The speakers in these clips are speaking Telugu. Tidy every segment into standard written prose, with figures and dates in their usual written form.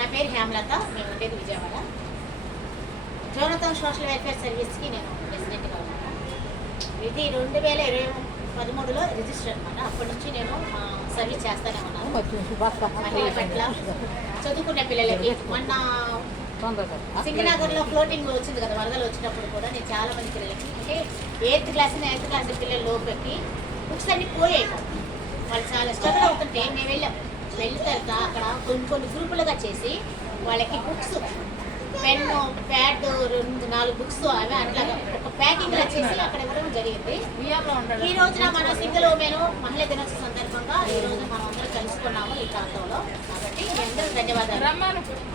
నా పేరు హేమలత, మేము ఉండేది విజయవాడ. జోనథాన్ సోషల్ వెల్ఫేర్ సర్వీస్కి నేను ప్రెసిడెంట్గా ఉన్నాను. ఇది 2013లో రిజిస్టర్ అనమాట. అప్పటి నుంచి నేను సర్వీస్ చేస్తూనే ఉన్నాను. మహిళల పట్ల, చదువుకునే పిల్లలకి. మొన్న సింగనగర్లో ఫ్లోటింగ్ వచ్చింది కదా, వరదలు వచ్చినప్పుడు కూడా నేను చాలా మంది పిల్లలకి, అంటే 8th క్లాస్ 9th క్లాస్ పిల్లలు లోపెట్టి బుక్స్ అన్ని పోయాయి. వాళ్ళు చాలా స్ట్రగుల్ అవుతుంటే మేము వెళ్ళిన తర్వాత అక్కడ కొన్ని గ్రూపులుగా చేసి వాళ్ళకి బుక్స్, పెన్ను, ప్యాడ్, 2-4 బుక్స్ అవి అట్లా ఒక ప్యాకింగ్లో చేసి అక్కడ ఇవ్వడం జరిగింది. ఈ రోజున మన సింగిల్ ఉమెన్ మహిళా దినోత్సవం సందర్భంగా ఈ రోజు మనం అందరం కలుసుకున్నాము ఈ ప్రాంతంలో. కాబట్టి అందరూ ధన్యవాదాలు.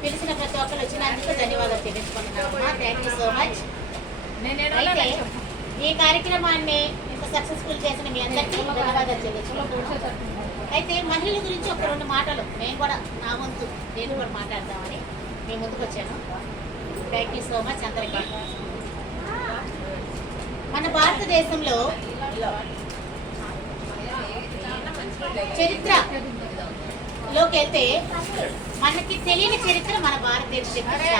పిలిచిన ప్రతి ఒక్కరు వచ్చినందుకు ధన్యవాదాలు తెలియజేసుకుంటున్నాము. Thank you so much. అయితే ఈ కార్యక్రమాన్ని ఇంత సక్సెస్ఫుల్ చేసిన మీ అందరికీ ధన్యవాదాలు తెలియజేసుకుంటున్నాము. అయితే మహిళల గురించి ఒక 2 మాటలు నేను కూడా నా వంతు నేను కూడా మాట్లాడదామని మీ ముందుకు వచ్చాను. థ్యాంక్ యూ సో మచ్ అందరికీ. మన భారతదేశంలో చరిత్రలోకి వెళ్తే మనకి తెలియని చరిత్ర మన భారతదేశ చరిత్ర.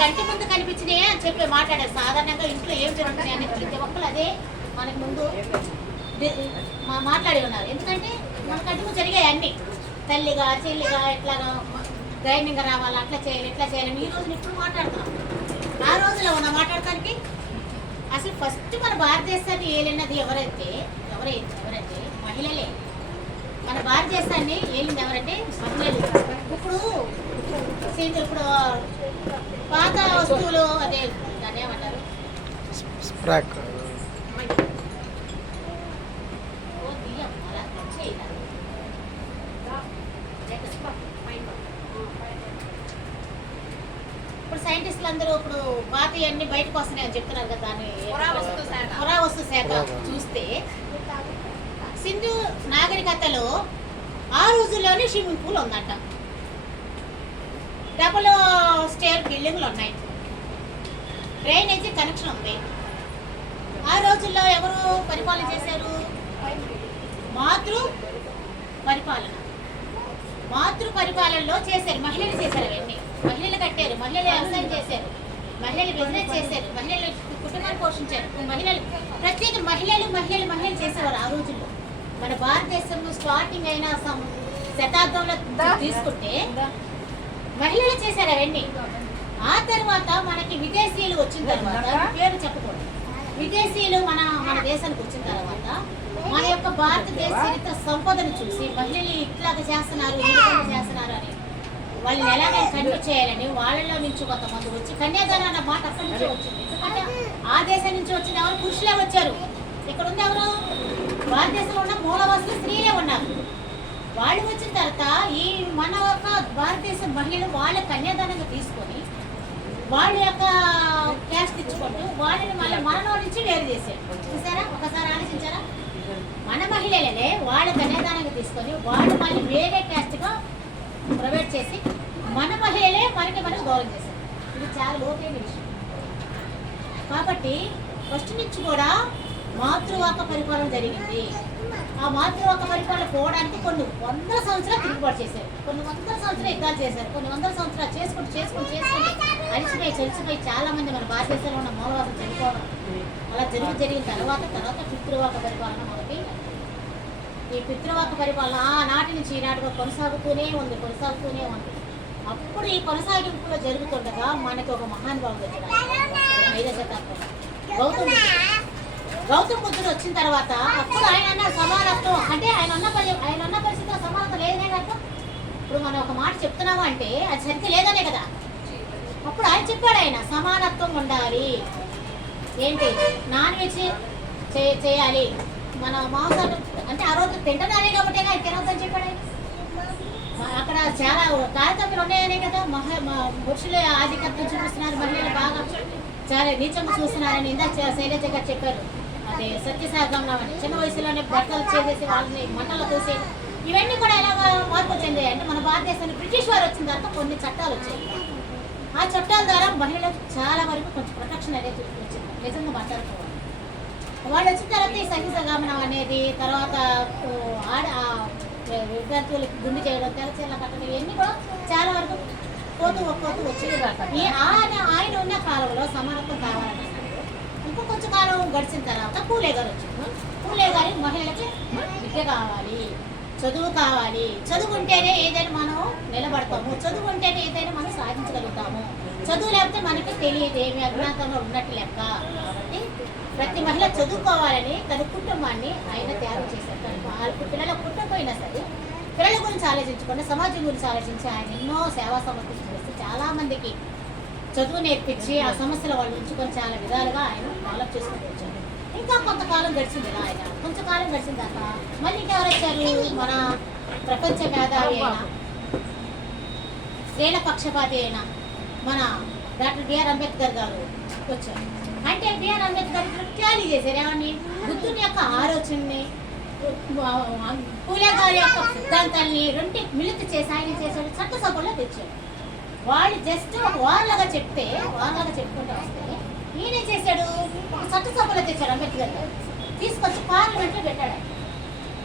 కంటి ముందు కనిపించినాయే అని చెప్పి మాట్లాడారు. సాధారణంగా ఇంట్లో ఏం జరుగుతున్నాయి అని ప్రతి ఒక్కరు అదే మనకి ముందు మాట్లాడి ఉన్నారు. ఎందుకంటే మన కంటి ముందు జరిగాయి అన్ని. తల్లిగా, చెల్లిగా, ఎట్లాగా ధైర్యంగా రావాలి, అట్లా చేయాలి, ఇట్లా చేయాలని ఈ రోజున ఇప్పుడు మాట్లాడుతున్నాం. ఆ రోజులో ఉన్న మాట్లాడటానికి అసలు ఫస్ట్ మన భారతదేశాన్ని ఏలినది ఎవరంటే మహిళలే. మన భారతదేశాన్ని ఏలింది ఎవరంటే మహిళలు. ఇప్పుడు పాత వస్తువులు, అదే దాన్ని ఏమంటారు, ఇప్పుడు సైంటిస్టులు అందరూ ఇప్పుడు పాత అన్ని బయటకు వస్తున్నాయని చెప్తున్నారు కదా. దాన్ని పురావస్తు శాఖ చూస్తే సింధు నాగరికతలో ఆ రోజుల్లోనే స్విమ్మింగ్ పూల్ ఉందట, డబుల్ స్టేర్ బిల్డింగ్లు ఉన్నాయి, డ్రైనేజీ కనెక్షన్ ఉంది. ఆ రోజుల్లో ఎవరు పరిపాలన చేశారు? మాతృ పరిపాలనలో చేశారు. మహిళలు చేశారు అవన్నీ. మహిళలు కట్టారు, మహిళలు వ్యవసాయం చేశారు, మహిళలు బిజినెస్ చేశారు, మహిళలు కుటుంబాన్ని పోషించారు. ప్రత్యేక మహిళలు చేసేవారు ఆ రోజుల్లో. మన భారతదేశంలో స్టార్టింగ్ అయిన శతాబ్దంలో తీసుకుంటే మహిళలు చేశారు అవన్నీ. ఆ తర్వాత మనకి విదేశీయులు వచ్చిన తర్వాత, పేరు చెప్పకూడదు, విదేశీయులు మన దేశానికి వచ్చిన తర్వాత మన యొక్క భారతదేశ చరిత్ర సంపదను చూసి మహిళలు ఇట్లాగా చేస్తున్నారు, చేస్తున్నారు అని వాళ్ళని ఎలాగైనా కంటిన్యూ చేయాలని వాళ్ళలో నుంచి కొంతమంది వచ్చి కన్యాదానం అన్న మాట అక్కడి నుంచి వచ్చింది. ఎందుకంటే ఆ దేశం నుంచి వచ్చిన ఎవరు? పురుషులే వచ్చారు. ఇక్కడ ఉంది ఎవరు? భారతదేశంలో ఉన్న మూలవాసులు స్త్రీలే ఉన్నారు. వాళ్ళు వచ్చిన తర్వాత ఈ మన యొక్క భారతదేశ మహిళలు వాళ్ళ కన్యాదానంగా తీసుకొని వాళ్ళ యొక్క క్యాస్ట్ ఇచ్చుకుంటూ వాళ్ళని మళ్ళీ మనలో నుంచి వేరు చేశారు. చూసారా? ఒకసారి ఆలోచించారా? మన మహిళలనే వాళ్ళ కన్యాదానంగా తీసుకొని వాళ్ళు మళ్ళీ వేరే క్యాస్ట్గా ప్రొవైడ్ చేసి మన మహిళలే మనకి గౌరవం చేశారు. ఇది చాలా లోతైన విషయం. కాబట్టి ఫస్ట్ నుంచి కూడా మాతృవాక పరిపాలన జరిగింది. ఆ మాతృవాక పరిపాలన పోవడానికి కొన్ని 100 సంవత్సరాలు తిరుగుబాటు చేశారు, కొన్ని 100 సంవత్సరాలు యుద్ధాలు చేశారు, కొన్ని 100 సంవత్సరాలు చేసుకుంటూ చలిసిపోయి చాలా మంది మన భారతదేశంలో ఉన్న మూలవాసం చనిపోవడం అలా జరిగిన తర్వాత పితృవాక పరిపాలన మనకి. ఈ పితృవాక పరిపాలన ఆనాటి నుంచి ఈనాటిగా కొనసాగుతూనే ఉంది. అప్పుడు ఈ కొనసాగింపులో జరుగుతుండగా మనకి ఒక మహానుభావుడు వచ్చాడు 5వ శతాబ్దంలో, గౌతమ బుద్ధుడు వచ్చిన తర్వాత అప్పుడు ఆయన అన్నాడు సమానత్వం. అంటే ఆయన ఉన్న పరిస్థితిలో సమానత్వం లేదనే కదా. ఇప్పుడు మనం ఒక మాట చెప్తున్నాము అంటే అది సరిగ్గా లేదనే కదా. అప్పుడు ఆయన చెప్పాడు, ఆయన సమానత్వం ఉండాలి. ఏంటి? నాన్ వెజ్ చేయాలి, మన మాంసాలు అంటే ఆ రోజు తింటదానే కాబట్టి ఆయన తినొద్దని చెప్పాడు. అక్కడ చాలా తారతమ్యాలు ఉన్నాయనే కదా. పురుషులు ఆధిక్యతను చూపిస్తున్నారు, మహిళలు బాగా చాలా నీచంగా చూస్తున్నారని ఇందాక శైలజ గారు చెప్పారు. అదే సత్యసాగంలో చిన్న వయసులోనే బట్టలు చేసేసి వాళ్ళని మంటలు తోసి ఇవన్నీ కూడా ఎలా మార్పు చెందాయి అంటే మన భారతదేశానికి బ్రిటిష్ వారు వచ్చిన తర్వాత కొన్ని చట్టాలు వచ్చాయి. ఆ చట్టాల ద్వారా మహిళలకు చాలా వరకు కొంచెం ప్రొటెక్షన్ అనేది వచ్చింది. నిజంగా మాట్లాడుకోవాలి. వాళ్ళు వచ్చిన తర్వాత ఈ సహిత గమనం అనేది, తర్వాత విద్యార్థులకు గుండు చేయడం, తెల్లచీరల కట్టడం, ఇవన్నీ కూడా చాలా వరకు ఒక్కోతూ వచ్చేది. ఆయన ఉన్న కాలంలో సమానత్వం కావాలని అన్నాడు. ఇంకా కొంచెం కాలం గడిచిన తర్వాత పూలే గారు వచ్చారు. పూలే గారి మహిళలకి విద్య కావాలి, చదువు కావాలి, చదువు ఉంటేనే ఏదైనా మనం నిలబడతాము, చదువు ఉంటేనే ఏదైనా మనం సాధించగలుగుతాము, చదువు లేకపోతే మనకి తెలియదు ఏమి అజ్ఞాతంలో ఉన్నట్టు లెక్క. కాబట్టి ప్రతి మహిళ చదువుకోవాలని తన కుటుంబాన్ని ఆయన త్యాగం చేశారు. వాళ్ళ పిల్లల పుట్టకపోయినా సరే పిల్లల గురించి ఆలోచించకుండా సమాజం గురించి ఆలోచించి ఆయన ఎన్నో సేవా సమస్యలు చేసి చాలా మందికి చదువు నేర్పించి ఆ సమస్యల వాళ్ళు ఉంచుకొని చాలా విధాలుగా ఆయన డెవలప్ చేసుకుంటూ వచ్చారు. ఇంకా కొంతకాలం గడిచింది ఆయన. కొంతకాలం గడిచిన దాకా మళ్ళీ ఇంకెవరు వచ్చారు? మన ప్రపంచ మేధావి అయిన స్త్రీల పక్షపాతి అయిన మన డాక్టర్ బిఆర్ అంబేద్కర్ గారు వచ్చారు. అంటే బిఆర్ అంబేద్కర్ త్యాగి చేశారు. ఏమని? బుద్ధుని యొక్క ఆలోచనని, పూలే గారి యొక్క సిద్ధాంతాన్ని రెండు మిళిత చేసి ఆయన చేశాడు, చట్టసభలో తెచ్చాడు. వాళ్ళు జస్ట్ ఒక వార్లాగా చెప్పుకుంటూ వస్తే ఈయన చేశాడు, చట్టసభలో తెచ్చాడు అంబేద్కర్ గారు. తీసుకొచ్చి పార్లమెంట్లో పెట్టాడు.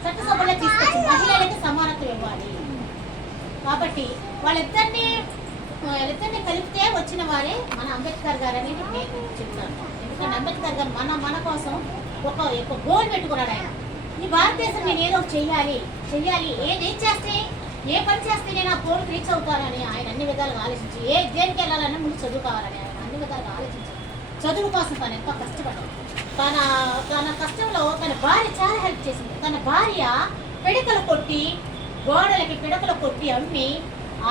చట్టసభలో తీసుకొచ్చి మహిళలకి సమానత్వం ఇవ్వాలి. కాబట్టి వాళ్ళిద్దరినీ కలిపితే వచ్చిన వారే మన అంబేద్కర్ గారు అని నేను చెప్తాను. ఎందుకంటే అంబేద్కర్ గారు మన కోసం ఒక గోల్ పెట్టుకున్నాడు. ఆయన ఈ భారతదేశం నేను ఏదో చెయ్యాలి, ఏం చేస్తే ఏ పని చేస్తే నేను ఆ గోల్ రీచ్ అవుతానని ఆయన అన్ని విధాలుగా ఆలోచించి దేనికి వెళ్ళాలన్నా ముందు చదువు కావాలని ఆయన అన్ని విధాలుగా ఆలోచించారు. చదువు కోసం తను ఎంతో కష్టపడ్డాడు. తన కష్టంలో తన భార్య చాలా హెల్ప్ చేసింది. తన భార్య గోడలకి పిడకలు కొట్టి అమ్మి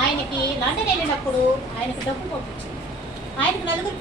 ఆయనకి లండన్ వెళ్ళినప్పుడు ఆయనకి డబ్బు పంపించింది. ఆయనకు నలుగురు